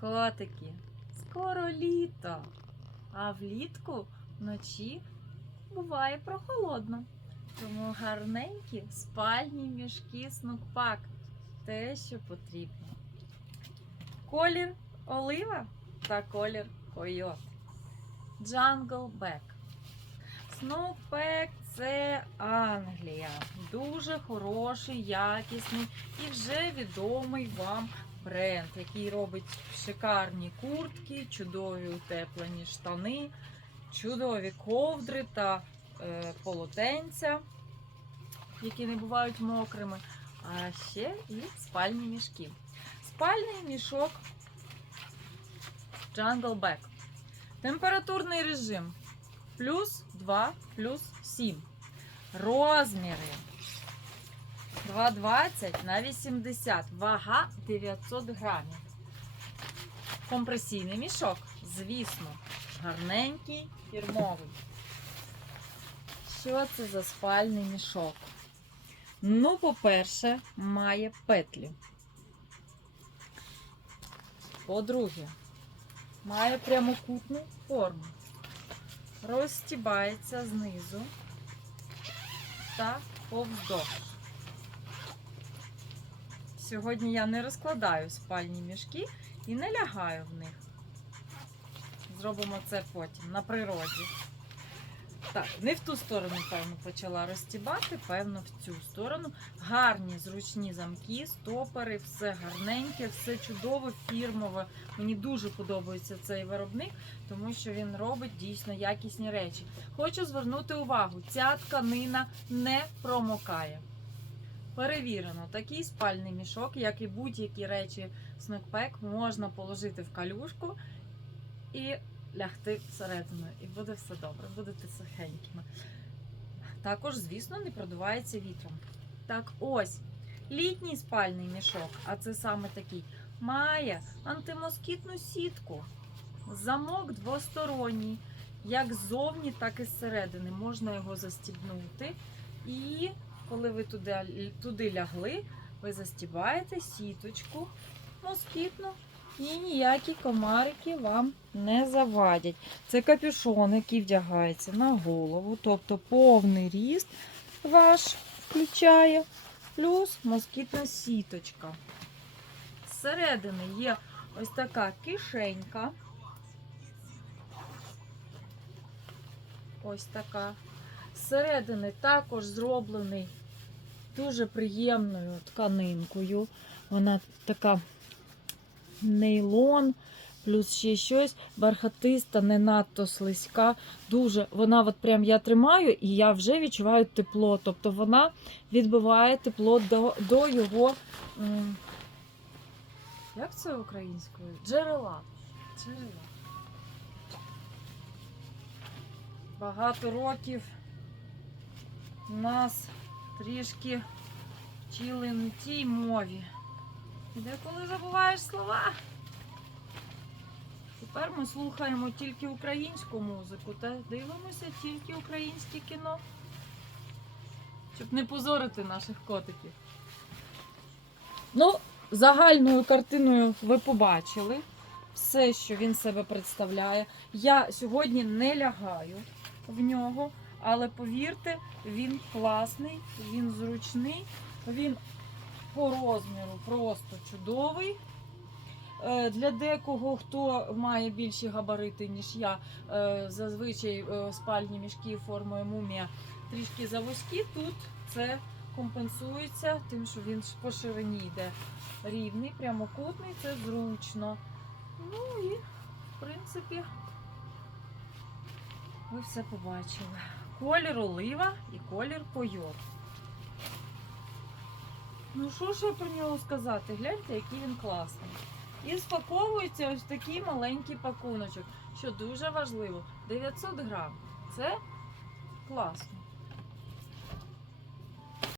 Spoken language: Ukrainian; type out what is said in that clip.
Котики, скоро літо, а влітку вночі буває прохолодно. Тому гарненькі спальні мішки снукпак. Те, що потрібно. Колір олива та колір койот. Джангл Бек. Снупек це Англія. Дуже хороший, якісний і вже відомий вам бренд, який робить шикарні куртки, чудові утеплені штани, чудові ковдри та е, полотенця, які не бувають мокрими, а ще і спальні мішки. Спальний мішок Jungle Back. Температурний режим плюс 2, плюс 7. Розміри 2,20 на 80. Вага 900 грамів. Компресійний мішок, звісно, гарненький, фірмовий. Що це за спальний мішок? Ну, по-перше, має петлі. По-друге, має прямокутну форму. Розстібається знизу та повздовж. Сьогодні я не розкладаю спальні мішки і не лягаю в них. Зробимо це потім на природі. Так, не в ту сторону, певно, почала розстібати, певно, в цю сторону. Гарні, зручні замки, стопери, все гарненьке, все чудове, фірмове. Мені дуже подобається цей виробник, тому що він робить дійсно якісні речі. Хочу звернути увагу: ця тканина не промокає. Перевірено, такий спальний мішок, як і будь-які речі снекпек, можна положити в калюшку і лягти всередину. І буде все добре, будете сухенькими. Також, звісно, не продувається вітром. Так, ось літній спальний мішок, а це саме такий, має антимоскітну сітку. Замок двосторонній, як ззовні, так і зсередини. Можна його застібнути. І коли ви туди, туди лягли, ви застібаєте сіточку москітну, і ніякі комарики вам не завадять. Це капюшон, який вдягається на голову, тобто повний ріст ваш включає, плюс москітна сіточка. Зсередини є ось така кишенька. Ось така. Зсередини також зроблений дуже приємною тканинкою. Вона така нейлон, плюс ще щось бархатиста, не надто слизька. Дуже вона, от прям я тримаю, і я вже відчуваю тепло. Тобто вона відбиває тепло до, до його. Як це українською? Джерела. Джерела. Багато років нас трішки вчили не тій мові. Деколи забуваєш слова. Тепер ми слухаємо тільки українську музику та дивимося тільки українське кіно. Щоб не позорити наших котиків. Ну, загальною картиною ви побачили все, що він себе представляє. Я сьогодні не лягаю в нього, але повірте, він класний, він зручний, він по розміру просто чудовий. Е, Для декого, хто має більші габарити, ніж я, е, зазвичай е, спальні мішки формою мумія трішки завузькі, тут це компенсується тим, що він по ширині йде рівний, прямокутний, це зручно. Ну і, в принципі, ви все побачили. Колір олива і колір койор. Ну, що ж я про нього сказати? Гляньте, який він класний. І спаковується ось такий маленький пакуночок, що дуже важливо. 900 грам. Це класно.